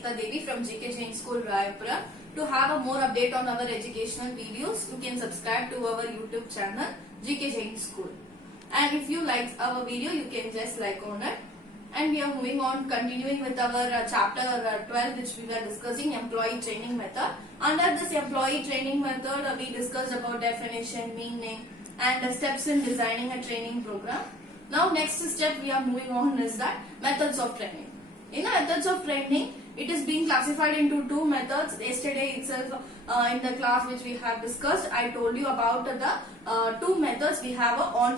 Sangeeta Devi from GK Jain School, Raipura. To have a more update on our educational videos, you can subscribe to our YouTube channel GK Jain School. And if you like our video, you can just like on it. And we are moving on, continuing with our chapter 12, which we were discussing employee training method. Under this employee training method, we discussed about definition, meaning, and steps in designing a training program. Now, next step we are moving on is that methods of training. In the methods of training, it is being classified into two methods. Yesterday itself, in the class which we have discussed, I told you about the two methods. We have a on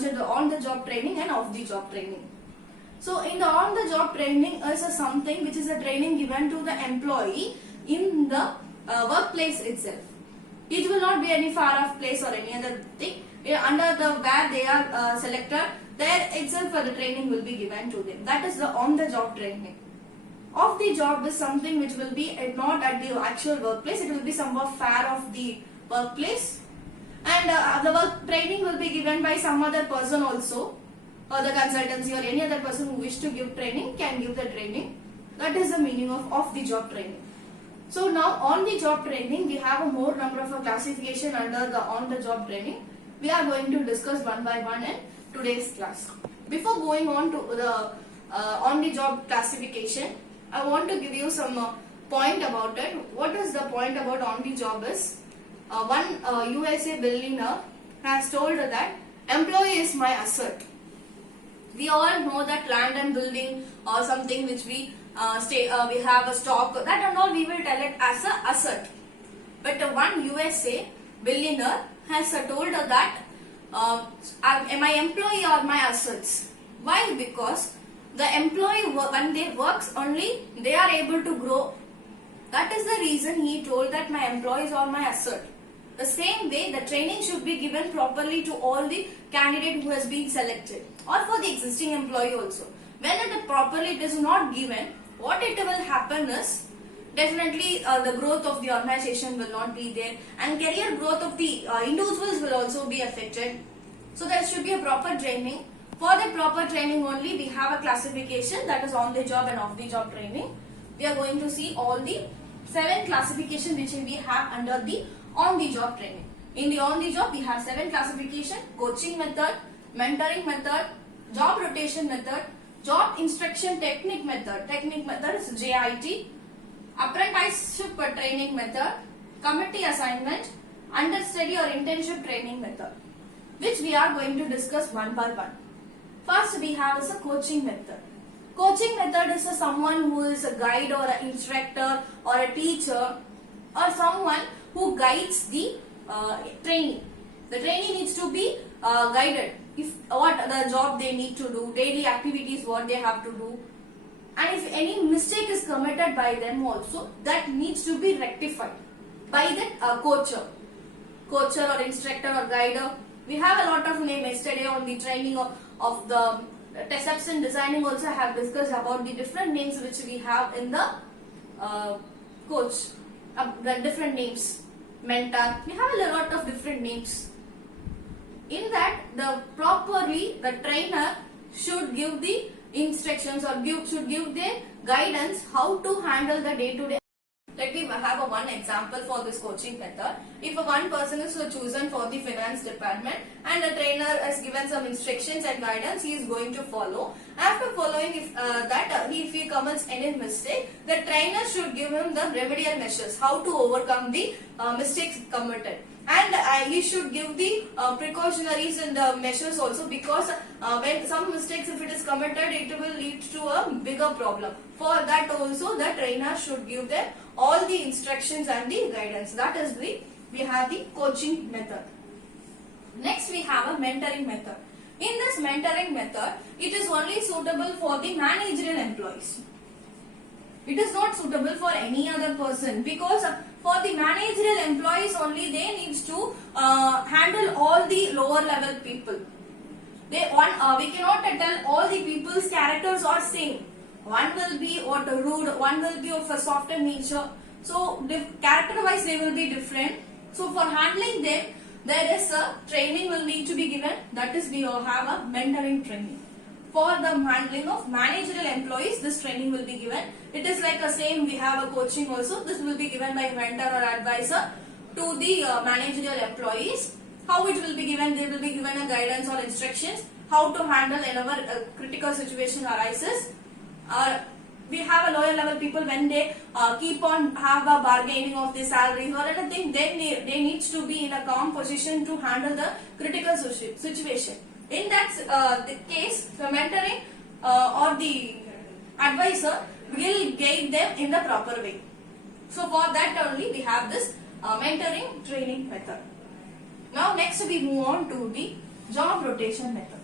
the job training and off the job training. So in the on the job training is something which is a training given to the employee in the workplace itself. It will not be any far off place or any other thing. Under the where they are selected, there itself the training will be given to them. That is the on the job training. Off the job is something which will be not at the actual workplace. It will be somewhat far off the workplace, and the work training will be given by some other person also. Or the consultancy or any other person who wish to give training can give the training. That is the meaning of off-the-job training. So now on-the-job training, we have a more number of a classification under the on-the-job training. We are going to discuss one by one in today's class. Before going on to the on-the-job classification, I want to give you some point about it. What is the point about on-the-job is, one USA billionaire has told that employee is my asset. We all know that land and building or something which we we have a stock, that and all we will tell it as a asset. But one USA billionaire has told that my employee are my assets. Why? Because the employee when they works only they are able to grow. That is the reason he told that my employees are my asset. The same way, the training should be given properly to all the candidate who has been selected or for the existing employee also. When it properly it is not given, what it will happen is definitely the growth of the organization will not be there, and career growth of the individuals will also be affected. So there should be a proper training. For the proper training only we have a classification, that is on the job and off the job training. We are going to see all the 7 classifications which we have under the on the job training. In the on the job we have 7 classification: coaching method, mentoring method, job rotation method, job instruction technique method. Technique method is JIT, apprenticeship training method, committee assignment, understudy or internship training method, which we are going to discuss one by one. First we have is a coaching method. Coaching method is someone who is a guide or an instructor or a teacher or someone who guides the training. The training needs to be guided. If what the job they need to do, daily activities what they have to do, and if any mistake is committed by them also, that needs to be rectified by the coacher or instructor or guider. We have a lot of name. Yesterday on the training of the steps in designing also I have discussed about the different names which we have in the coach. The different names, mentor, we have a lot of different names. In that, the trainer should give the instructions or should give the guidance how to handle the day-to-day. Let me have one example for this coaching method. If one person is chosen for the finance department and the trainer has given some instructions and guidance, he is going to follow. After following, if he commits any mistake, the trainer should give him the remedial measures, how to overcome the mistakes committed. And he should give the precautionaries and the measures also, because when some mistakes if it is committed, it will lead to a bigger problem. For that also the trainer should give them all the instructions and the guidance. That is we have the coaching method. Next we have a mentoring method. In this mentoring method, it is only suitable for the managerial employees. It is not suitable for any other person, because for the managerial employees only they needs to handle all the lower level people. We cannot tell all the people's characters are same. One will be rude, one will be of a softer nature. So character wise they will be different. So for handling them, there is a training will need to be given. That is, we have a mentoring training. for the handling of managerial employees, this training will be given. It is like a same, we have a coaching also. This will be given by mentor or advisor to the managerial employees. How it will be given? They will be given a guidance or instructions how to handle whenever a critical situation arises. We have a lower level people, when they keep on have a bargaining of the salaries or anything, then they needs to be in a calm position to handle the critical situation. In that the case, the mentoring or the advisor will guide them in the proper way. So for that only we have this mentoring training method. Now next we move on to the job rotation method.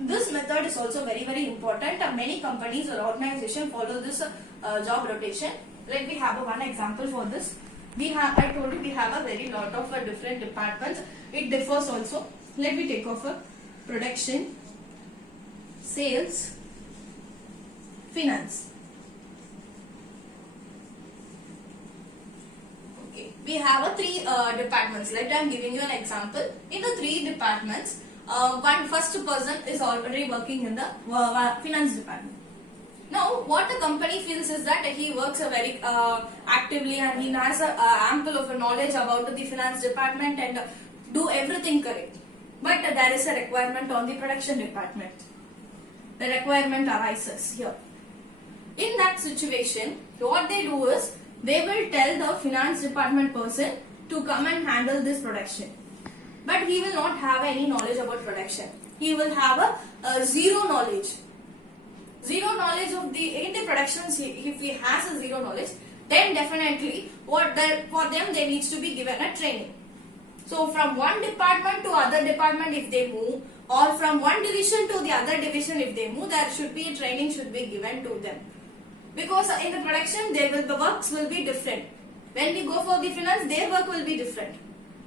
This method is also very important. Many companies or organizations follow this job rotation. Let me have one example for this. I told you we have a very lot of different departments. It differs also. Let me take off production, sales, finance. Okay, we have three departments. Let I am giving you an example. In the three departments, one first person is already working in the finance department. Now, what the company feels is that he works very actively and he has ample of knowledge about the finance department and do everything correct. But there is a requirement on the production department. The requirement arises here. In that situation, what they do is they will tell the finance department person to come and handle this production. But he will not have any knowledge about production. He will have a zero knowledge. Zero knowledge of in the productions. If he has a zero knowledge, then definitely for them they needs to be given a training. So from one department to other department if they move, or from one division to the other division if they move, there should be a training should be given to them. Because in the production the works will be different. When we go for the finance, their work will be different.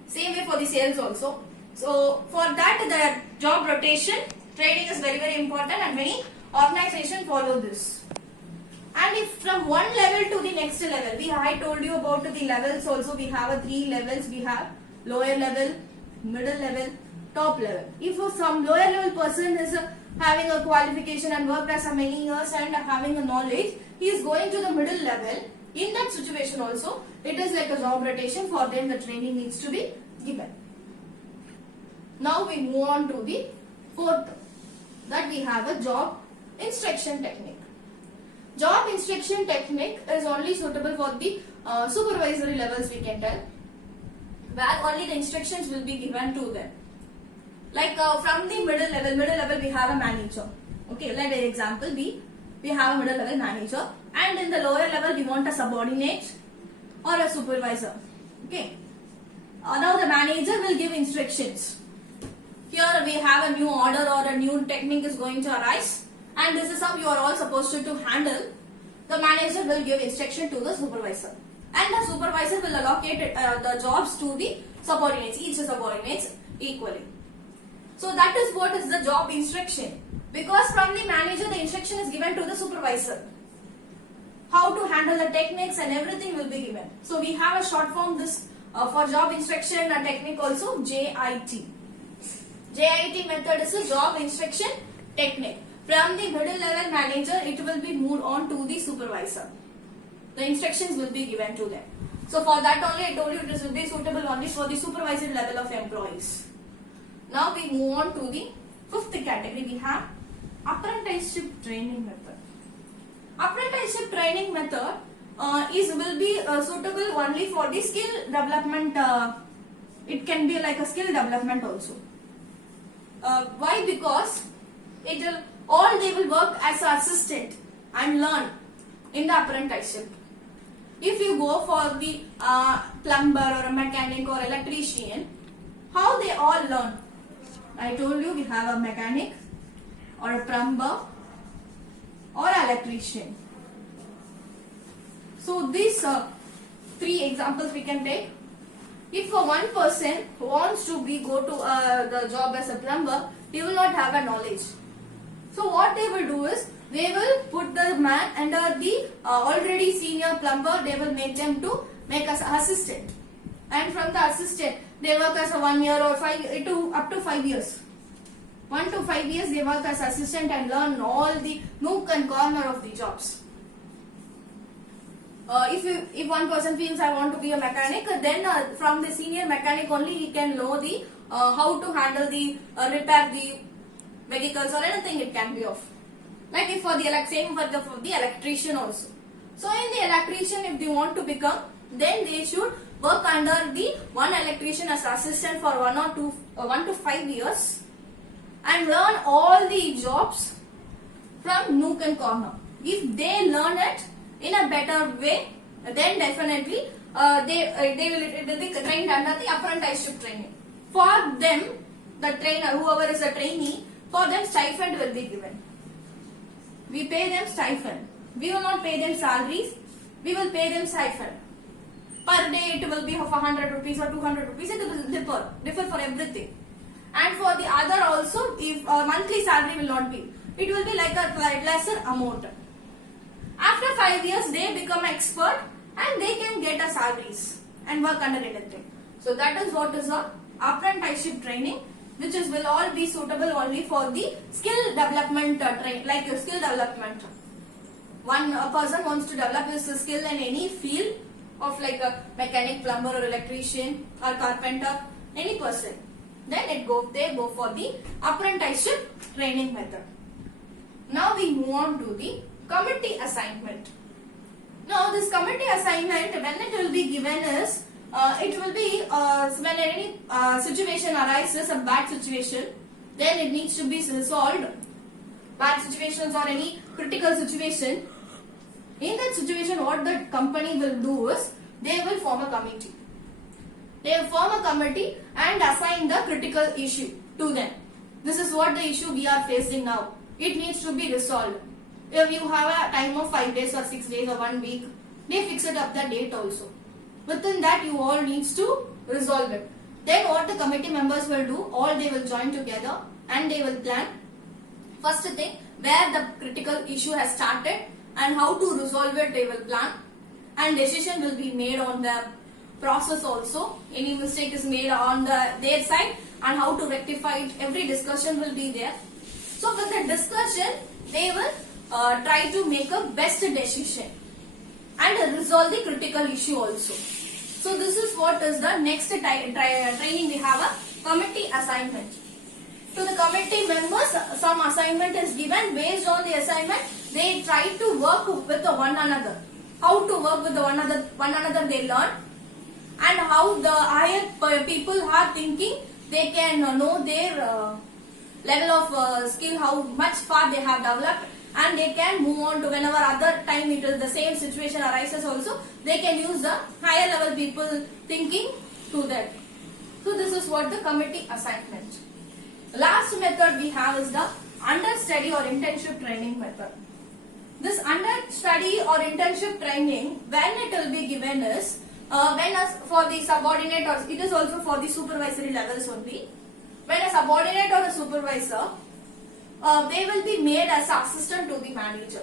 Same way for the sales also. So for that the job rotation training is very important and many organizations follow this. And if from one level to the next level, I told you about the levels also. We have three levels. We have lower level, middle level, top level. If some lower level person is having a qualification and worked as many years and having a knowledge, he is going to the middle level. In that situation also, it is like a job rotation. For them the training needs to be given. Now we move on to the fourth, that we have a job instruction technique. Job instruction technique is only suitable for the supervisory levels, we can tell, where only the instructions will be given to them. Like from the middle level we have a manager. Okay, let an example be, we have a middle level manager, and in the lower level we want a subordinate or a supervisor. Okay, now the manager will give instructions. Here we have a new order or a new technique is going to arise, and this is how you are all supposed to handle. The manager will give instruction to the supervisor, and the supervisor will allocate the jobs to the subordinates, each subordinates equally. So that is what is the job instruction. Because from the manager the instruction is given to the supervisor. How to handle the techniques and everything will be given. So we have a short form this for job instruction and technique also, JIT. JIT method is a job instruction technique. From the middle level manager it will be moved on to the supervisor. The instructions will be given to them. So for that only I told you this will be suitable only for the supervisory level of employees. Now we move on to the fifth category. We have apprenticeship training method. Apprenticeship training method will be suitable only for the skill development. It can be like a skill development also. Why? Because they will work as an assistant and learn in the apprenticeship. If you go for the plumber or a mechanic or electrician, how they all learn? I told you we have a mechanic or a plumber or electrician. So these three examples we can take. If one person wants to go to the job as a plumber, he will not have a knowledge. So what they will do is, they will put the man under the already senior plumber. They will make them to make as assistant, and from the assistant they work as a 1 year or up to 5 years. 1 to 5 years they work as assistant and learn all the nook and corner of the jobs. If one person feels I want to be a mechanic, then from the senior mechanic only he can know the how to handle the repair the vehicles or anything it can be of. Like if for the same for the electrician also. So in the electrician, if they want to become, then they should work under the one electrician as assistant for 1 to 5 years and learn all the jobs from nook and corner. If they learn it in a better way, then definitely they will be trained under the apprenticeship training. For them, the trainer, whoever is a trainee, for them stipend will be given. We pay them stipend. We will not pay them salaries. We will pay them stipend. Per day it will be of 100 rupees or 200 rupees. It will differ for everything. And for the other also, if monthly salary will not be, it will be like a lesser amount. After 5 years, they become expert and they can get a salaries and work under anything. So that is what is a apprenticeship training, which will all be suitable only for the skill development like your skill development. One person wants to develop his skill in any field of like a mechanic, plumber or electrician or carpenter, any person. Then they go for the apprenticeship training method. Now we move on to the committee assignment. Now this committee assignment, when it will be given is, it will be when any situation arises, a bad situation, then it needs to be resolved. Bad situations or any critical situation. In that situation, what the company will do is, they will form a committee. They will form a committee and assign the critical issue to them. This is what the issue we are facing now. It needs to be resolved. If you have a time of 5 days or 6 days or 1 week, they fix it up the date also. Within that, you all needs to resolve it. Then what the committee members will do, all they will join together and they will plan. First thing, where the critical issue has started and how to resolve it, they will plan. And decision will be made on the process also. Any mistake is made on their side and how to rectify it. Every discussion will be there. So with the discussion, they will try to make a best decision and resolve the critical issue also. So this is what is the next training. We have a committee assignment. To the committee members, some assignment is given. Based on the assignment, they try to work with one another. How to work with one another they learn, and how the higher people are thinking, they can know their level of skill, how much far they have developed, and they can move on to whenever other time it is the same situation arises also, they can use the higher level people thinking to that. So this is what the committee assignment. Last method we have is the understudy or internship training method. This understudy or internship training, when it will be given is, for the subordinate, or it is also for the supervisory levels only. When a subordinate or a supervisor, they will be made as assistant to the manager.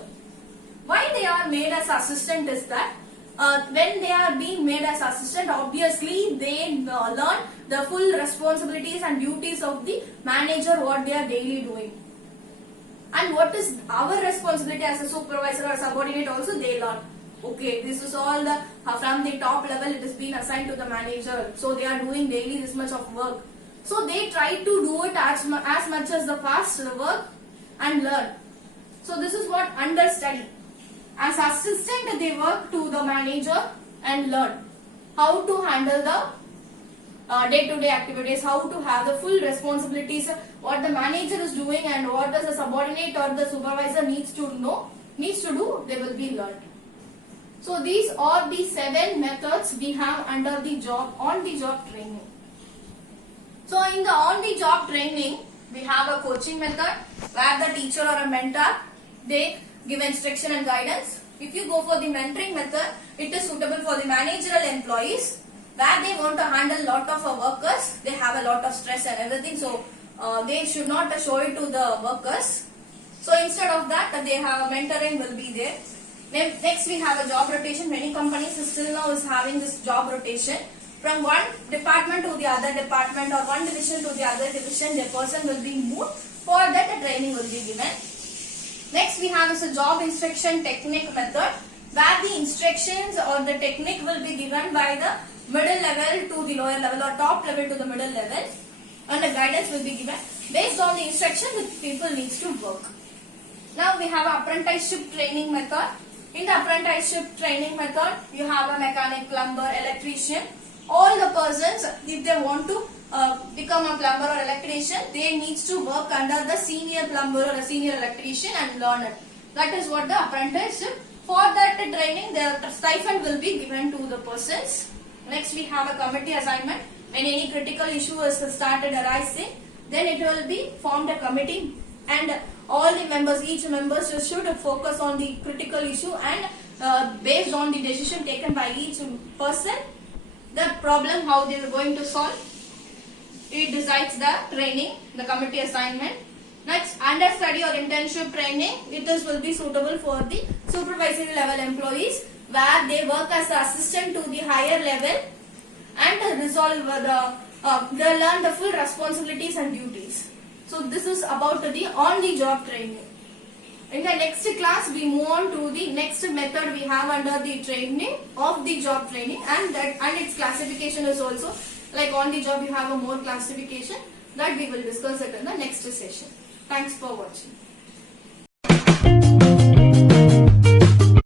Why they are made as assistant is that, when they are being made as assistant, obviously they learn the full responsibilities and duties of the manager, what they are daily doing. And what is our responsibility as a supervisor or subordinate also, they learn. Okay, this is all the from the top level, it is being assigned to the manager. So they are doing daily this much of work. So they try to do it as much as the past work and learn. So this is what understudy. As assistant, they work to the manager and learn how to handle the day-to-day activities, how to have the full responsibilities, what the manager is doing and what does the subordinate or the supervisor needs to do, they will be learned. So these are the 7 methods we have under the on-the-job training. So in the on-the-job training, we have a coaching method where the teacher or a mentor, they give instruction and guidance. If you go for the mentoring method, it is suitable for the managerial employees where they want to handle lot of workers. They have a lot of stress and everything, so they should not show it to the workers. So instead of that, they have a mentoring will be there. Then next we have a job rotation. Many companies still now is having this job rotation. From one department to the other department or one division to the other division, the person will be moved For that the training will be given. Next we have is a job instruction technique method, where the instructions or the technique will be given by the middle level to the lower level or top level to the middle level, and the guidance will be given based on the instruction the people needs to work. Now we have apprenticeship training method. In the apprenticeship training method, you have a mechanic, plumber, electrician. All the persons, if they want to become a plumber or electrician, they needs to work under the senior plumber or a senior electrician and learn it. That is what the apprenticeship. For that training, the stipend will be given to the persons. Next, we have a committee assignment. When any critical issue is started arising, then it will be formed a committee, and all the members, each member should focus on the critical issue, and based on the decision taken by each person, the problem how they are going to solve, it decides the training, the committee assignment. Next, understudy or internship training, will be suitable for the supervisory level employees, where they work as an assistant to the higher level and resolve they learn the full responsibilities and duties. So this is about the on-the-job training. In the next class, we move on to the next method we have under the training of the job training, and its classification is also like on the job. You have a more classification that we will discuss it in the next session. Thanks for watching.